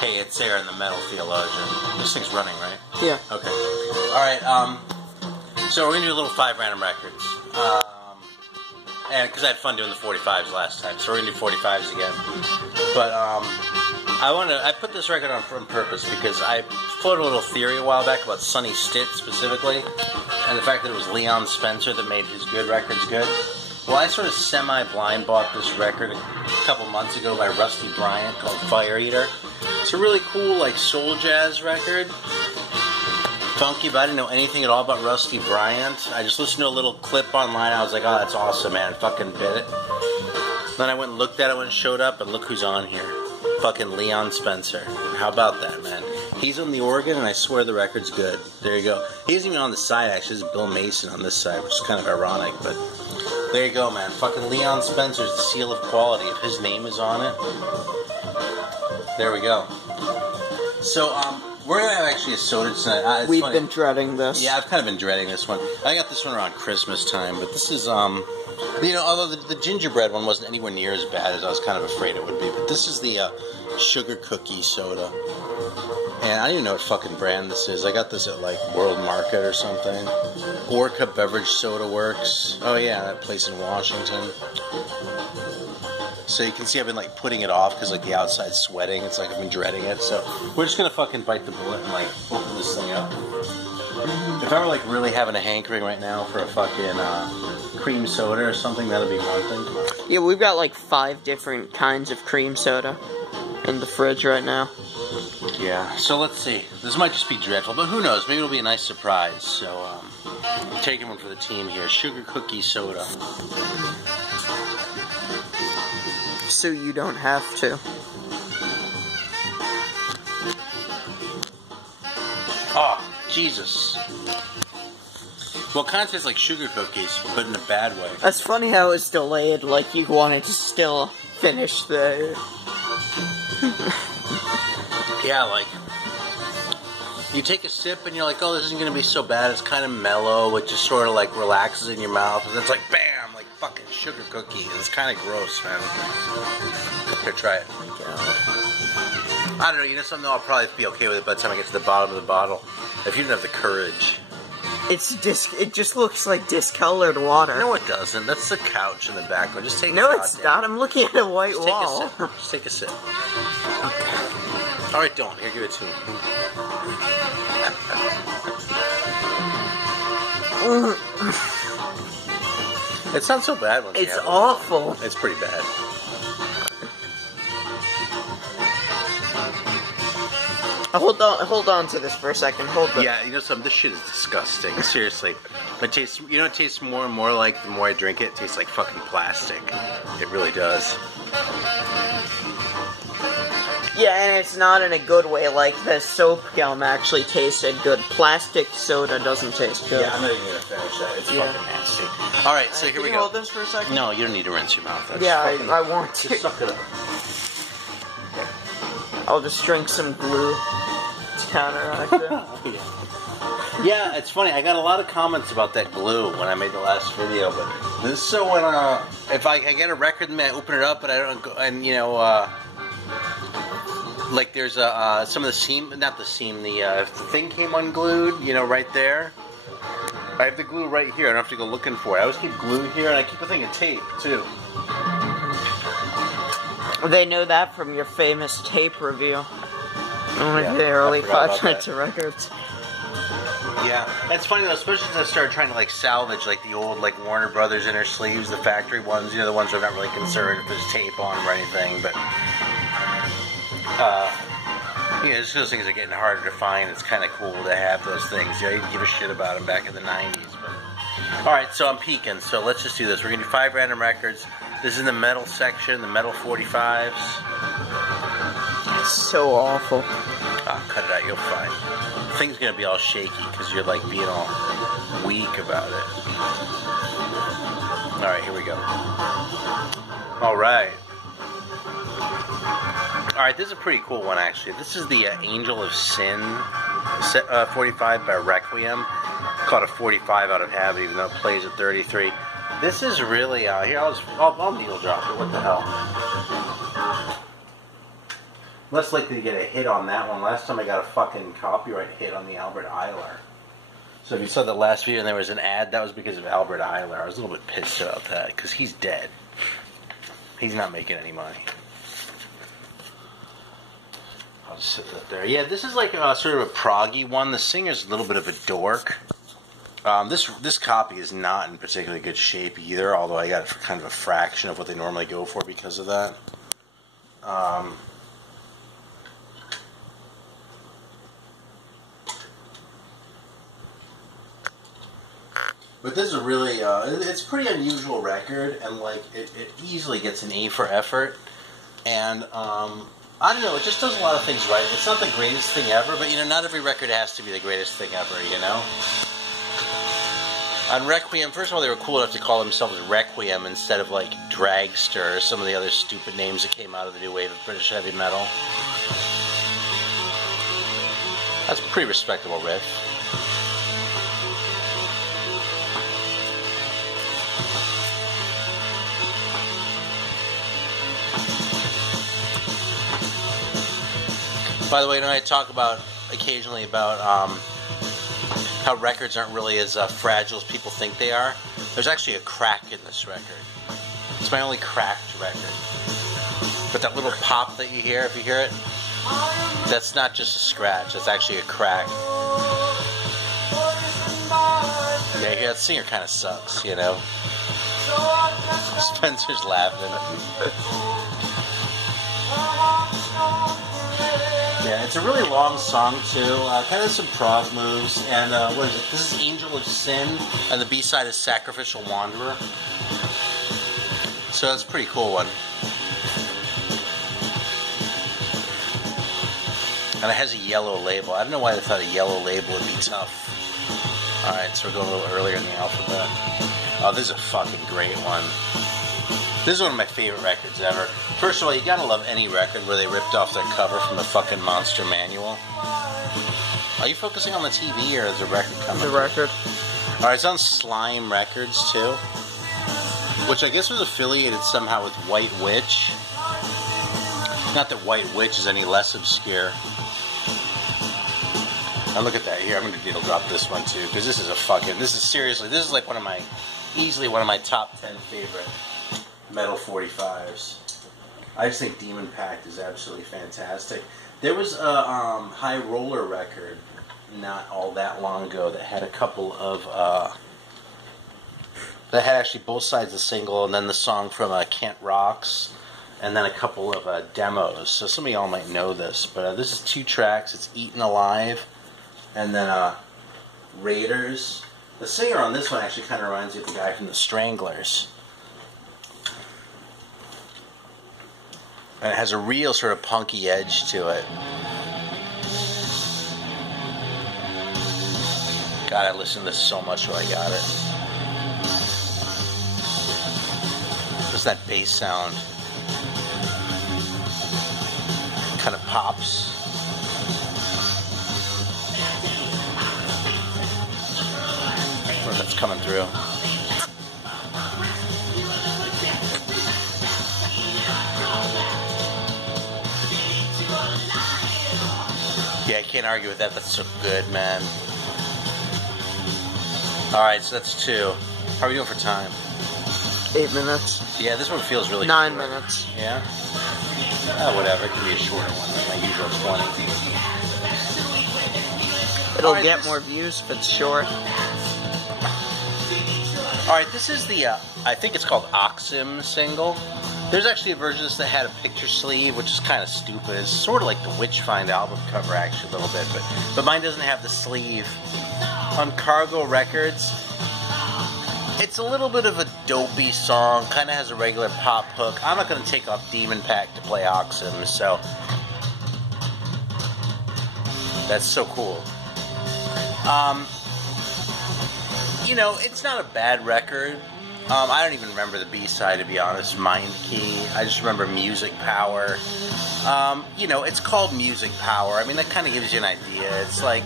Hey, it's Aaron, the Metal Theologian. This thing's running, right? Yeah. Okay. Alright, so we're gonna do a little 5 random records. And because I had fun doing the 45s last time, so we're gonna do 45s again. But, I put this record on purpose because I floated a little theory a while back about Sonny Stitt specifically, and the fact that it was Leon Spencer that made his good records good. Well, I sort of semi-blind bought this record a couple months ago by Rusty Bryant called Fire Eater. It's a really cool, like, soul jazz record. Funky, but I didn't know anything at all about Rusty Bryant. I just listened to a little clip online. I was like, oh, that's awesome, man. Fucking bit it. Then I went and looked at it when it showed up, and look who's on here. Fucking Leon Spencer. How about that, man? He's on the organ, and I swear the record's good. There you go. He isn't even on the side, actually. This is Bill Mason on this side, which is kind of ironic, but there you go, man. Fucking Leon Spencer's the seal of quality. If his name is on it, there we go. So, we're going to have actually a soda tonight. We've been dreading this. Yeah, I've kind of been dreading this one. I got this one around Christmas time, but this is, you know, although the gingerbread one wasn't anywhere near as bad as I was kind of afraid it would be, but this is the sugar cookie soda. And I don't even know what fucking brand this is. I got this at, like, World Market or something. Orca Beverage Soda Works. Oh, yeah, that place in Washington. So you can see I've been, like, putting it off because, like, the outside's sweating. It's like I've been dreading it. So we're just going to fucking bite the bullet and, like, open this thing up. If I were, like, really having a hankering right now for a fucking cream soda or something, that'd be one thing. Yeah, we've got, like, 5 different kinds of cream soda in the fridge right now. Yeah, so let's see. This might just be dreadful, but who knows? Maybe it'll be a nice surprise. So, I'm taking one for the team here. Sugar cookie soda. So you don't have to. Oh, Jesus. Well, it kind of tastes like sugar cookies, but in a bad way. That's funny how it's delayed, like you wanted to still finish the... Yeah, like, you take a sip and you're like, oh, this isn't going to be so bad. It's kind of mellow. It just sort of, like, relaxes in your mouth. And it's like, bam, like fucking sugar cookie. And it's kind of gross, man. Here, try it. I don't know. You know something? I'll probably be okay with it by the time I get to the bottom of the bottle. If you don't have the courage. It just looks like discolored water. No, it doesn't. That's the couch in the background. Just take No, it's not. I'm looking at a white wall. Just take a sip. Alright, don't. Here, give it to me. It's not so bad once you have it. It's awful. It's pretty bad. Hold on to this for a second. Hold on. Yeah, you know something? This shit is disgusting. Seriously. It tastes, you know, it tastes more and more like, the more I drink it, it tastes like fucking plastic. It really does. Yeah, and it's not in a good way, like the soap gum actually tasted good. Plastic soda doesn't taste good. Yeah, I'm not even gonna finish that. It's fucking nasty. Alright, so here we go. Can you hold this for a second? No, you don't need to rinse your mouth. I want to. Just suck it up. I'll just drink some glue to counteract it. Yeah, it's funny. I got a lot of comments about that glue when I made the last video, but this is so when if I get a record and I open it up and I don't go, and you know like there's some of the seam, not the seam, the thing came unglued, you know, right there. I have the glue right here. I don't have to go looking for it. I always keep glue here, and I keep a thing of tape too. They know that from your famous tape review. One of the early 5 Nights of Records. Yeah, that's funny though, especially since I started trying to like salvage like the old like Warner Brothers inner sleeves, the factory ones, you know, the ones where I'm not really concerned if there's tape on them or anything, but you know, just those things are getting harder to find. It's kind of cool to have those things. You know, you didn't give a shit about them back in the 90s. But alright, so I'm peeking, so let's just do this. We're going to do 5 random records. This is in the metal section, the metal 45s. It's so awful. Oh, cut it out, you'll find. The thing's going to be all shaky because you're like being all weak about it. Alright, here we go. Alright. Alright, this is a pretty cool one actually. This is the Angel of Sin 45 by Requiem. Called a 45 out of habit, even though it plays at 33. This is really, here, I'll needle drop it. What the hell? less likely to get a hit on that one. Last time I got a fucking copyright hit on the Albert Eiler. So if you saw the last video and there was an ad, that was because of Albert Eiler. I was a little bit pissed about that because he's dead. He's not making any money. I'll just sit that there. Yeah, this is like a sort of a proggy one. The singer's a little bit of a dork. This copy is not in particularly good shape either, although I got it for kind of a fraction of what they normally go for because of that. But this is a really, it's a pretty unusual record, and like it easily gets an A for effort. And I don't know, it just does a lot of things right. It's not the greatest thing ever, but you know, not every record has to be the greatest thing ever, you know? On Requiem, first of all, they were cool enough to call themselves Requiem instead of like Dragster or some of the other stupid names that came out of the new wave of British heavy metal. That's a pretty respectable riff. By the way, you know, I talk about occasionally about how records aren't really as fragile as people think they are. There's actually a crack in this record. It's my only cracked record. But that little pop that you hear, if you hear it, that's not just a scratch. That's actually a crack. Yeah, you hear that singer kind of sucks, you know. Spencer's laughing. Yeah, it's a really long song too. Kind of some prog moves, and what is it? This is Angel of Sin, and the B-side is Sacrificial Wanderer. So it's a pretty cool one. And it has a yellow label. I don't know why they thought a yellow label would be tough. Alright, so we're going a little earlier in the alphabet. Oh, this is a fucking great one. This is one of my favorite records ever. First of all, you gotta love any record where they ripped off their cover from the fucking Monster Manual. Are you focusing on the TV or is the record coming? The record. Alright, it's on Slime Records too. Which I guess was affiliated somehow with White Witch. Not that White Witch is any less obscure. Now look at that here. I'm gonna needle drop this one too, because this is seriously, this is like easily one of my top 10 favorite metal 45s. I just think Demon Pact is absolutely fantastic. There was a High Roller record not all that long ago that had a couple of that had actually both sides of the single and then the song from Kent Rocks and then a couple of demos. So some of y'all might know this, but this is 2 tracks. It's Eaten Alive and then Raiders. The singer on this one actually kind of reminds me of the guy from the Stranglers. And it has a real sort of punky edge to it. God, I listened to this so much when I got it. There's that bass sound. Kind of pops. I wonder if that's coming through. Yeah, I can't argue with that. That's so good, man. Alright, so that's 2. How are we doing for time? 8 minutes. Yeah, this one feels really 9 short. minutes. Yeah? Whatever. It can be a shorter one than my usual 20. It'll get more views if it's short. Alright, this is the, I think it's called Oxim single. There's actually a version of this that had a picture sleeve, which is kind of stupid. It's sort of like the Witchfind album cover, actually, a little bit. But mine doesn't have the sleeve. On Cargo Records, it's a little bit of a dopey song. Kind of has a regular pop hook. I'm not going to take off Demon Pact to play Oxim, so that's so cool. You know, it's not a bad record. I don't even remember the B-side, to be honest. Mind Key. I just remember Music Power. You know, it's called Music Power. I mean, that kind of gives you an idea. It's like,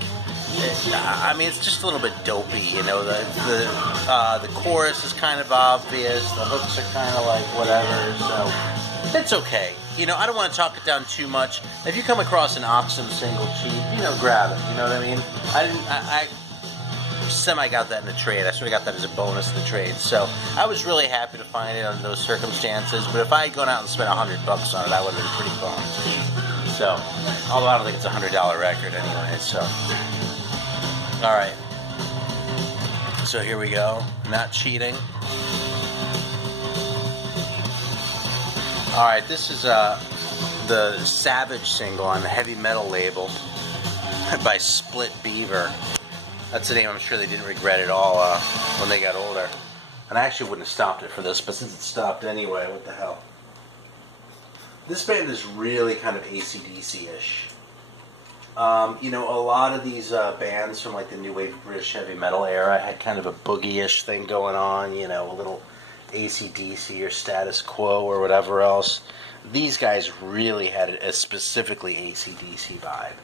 I mean, it's just a little bit dopey, you know. The chorus is kind of obvious. The hooks are kind of like whatever. So, it's okay. you know, I don't want to talk it down too much. If you come across an Oxum single cheap, you know, grab it. You know what I mean? I semi got that in the trade. I sort of got that as a bonus in the trade. So I was really happy to find it under those circumstances. But if I had gone out and spent $100 on it, I would have been pretty bummed. So, although I don't think it's a $100 record anyway. So, all right. So here we go. Not cheating. All right. This is the Savage single on the heavy metal label by Split Beaver. That's a name I'm sure they didn't regret at all when they got older. And I actually wouldn't have stopped it for this, but since it stopped anyway, what the hell. This band is really kind of AC/DC-ish. You know, a lot of these bands from like the new wave British heavy metal era had kind of a boogie-ish thing going on, you know, a little AC/DC or Status Quo or whatever else. These guys really had a specifically AC/DC vibe.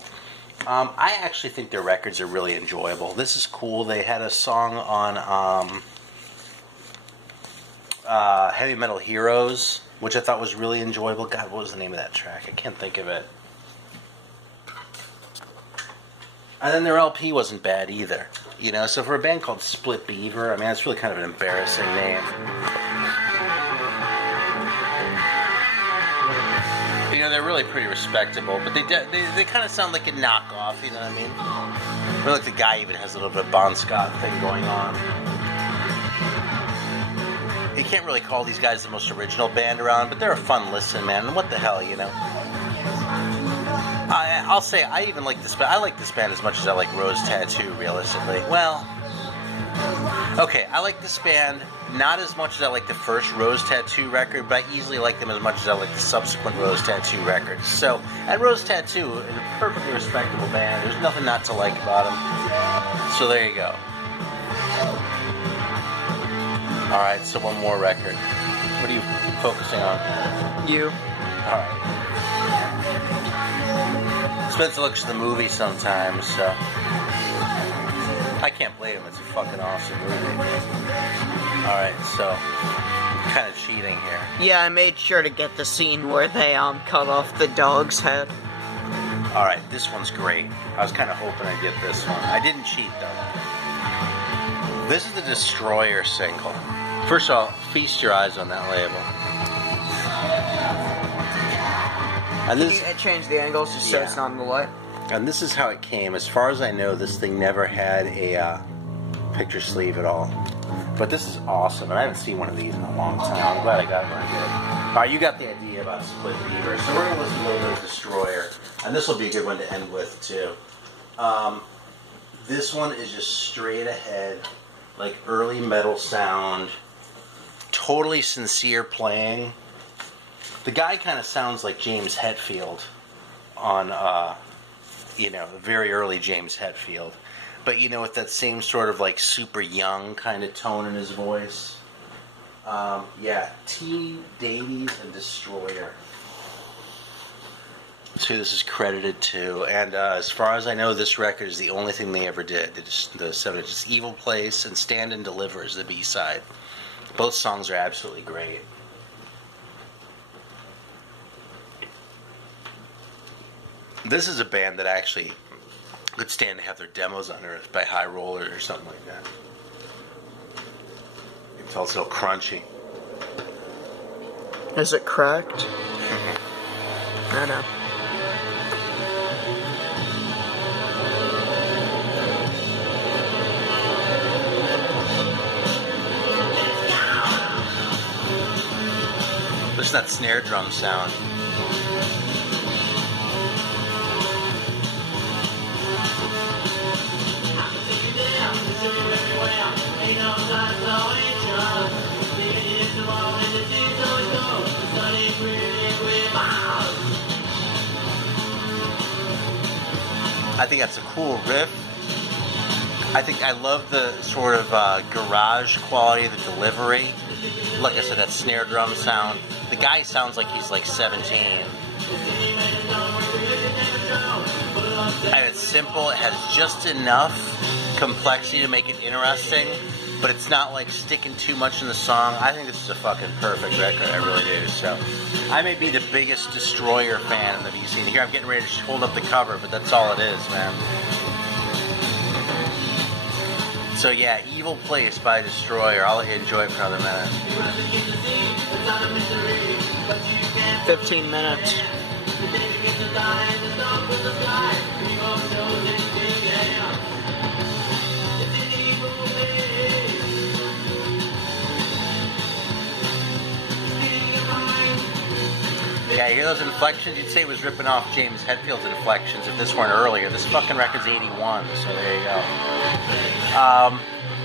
I actually think their records are really enjoyable. This is cool. They had a song on Heavy Metal Heroes, which I thought was really enjoyable. God, what was the name of that track? I can't think of it. And then their LP wasn't bad either. You know, so for a band called Split Beaver, I mean, it's really kind of an embarrassing name. You know, they're really pretty respectable, but they kind of sound like a knockoff, you know what I mean? Or like the guy even has a little bit of Bon Scott thing going on. You can't really call these guys the most original band around, but they're a fun listen, man. And what the hell, you know? I'll say I even like this band. I like this band as much as I like Rose Tattoo, realistically. Well, okay, I like this band not as much as I like the first Rose Tattoo record, but I easily like them as much as I like the subsequent Rose Tattoo records. So, at Rose Tattoo is a perfectly respectable band. There's nothing not to like about them. So there you go. Alright, so one more record. What are you focusing on? You. Alright. Spencer looks at the movie sometimes, so I can't blame him. It's a fucking awesome movie. Alright, so I'm kind of cheating here. Yeah, I made sure to get the scene where they cut off the dog's head. Alright, this one's great. I was kind of hoping I'd get this one. I didn't cheat though. This is the Destroyer single. First of all, feast your eyes on that label. And this, Can you change the angles just so it's not in the light? And this is how it came. As far as I know, this thing never had a picture sleeve at all. But this is awesome, and I haven't seen one of these in a long time. I'm glad I got one good. Alright, you got the idea about Split Beaver. So we're going to listen to a little bit of Destroyer. And this will be a good one to end with, too. This one is just straight ahead, like early metal sound. Totally sincere playing. The guy kind of sounds like James Hetfield on, you know, very early James Hetfield. But, you know, with that same sort of, like, super young kind of tone in his voice. Yeah, T. Davies and Destroyer. That's who this is credited to. And as far as I know, this record is the only thing they ever did. The 7-inch Evil Place and Stand and Deliver is the B-side. Both songs are absolutely great. This is a band that actually could stand to have their demos unearthed by High Roller or something like that. It's also crunchy. Is it cracked? I know. Listen to that snare drum sound. I think that's a cool riff. I think I love the sort of garage quality of the delivery. Like I said, that snare drum sound. The guy sounds like he's like 17. And it's simple. It has just enough complexity to make it interesting, but it's not like sticking too much in the song. I think this is a fucking perfect record. I really do. So I may be the biggest Destroyer fan that you've seen. Here I'm getting ready to hold up the cover, but that's all it is, man. So yeah, Evil Place by Destroyer. I'll let you enjoy it for another minute. 15 minutes. Yeah, you hear those inflections? You'd say it was ripping off James Hetfield's inflections if this weren't earlier. This fucking record's 81, so there you go.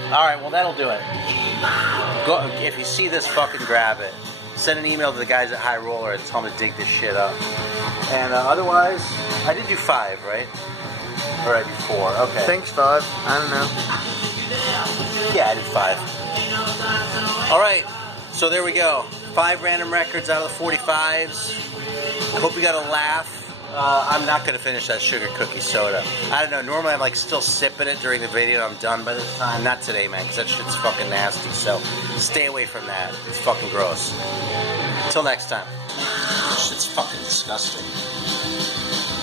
Alright, well that'll do it. Go, if you see this, fucking grab it. Send an email to the guys at High Roller and tell them to dig this shit up. And otherwise, I did do 5, right? Or I did 4, okay. Thanks, 5. I don't know. Yeah, I did 5. Alright, so there we go. 5 random records out of the 45s. Hope you got a laugh. I'm not going to finish that sugar cookie soda. I don't know, normally I'm like still sipping it during the video and I'm done by this time. Not today, man, because that shit's fucking nasty. So stay away from that. It's fucking gross. Until next time. Shit's fucking disgusting.